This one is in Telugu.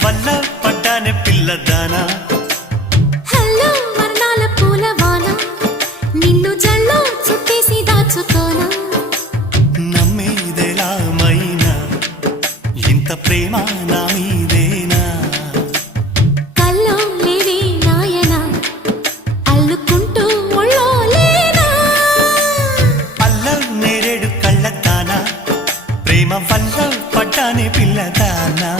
వల్ల పడ్డానే పిల్లదానా హలో వర్ణాల పూలవాన నిన్ను జల్లో చుట్టేసి దాచుకోనా నమ్మేదెలా మైనా ఇంత ప్రేమ నా మీదేనా కల్లో లేవే నాయనా అల్లుకుంటూ ఒళ్ళో లేనా అల్ల నేరేడు కళ్ళతానా ప్రేమ వల్ల పడ్డానే పిల్లదానా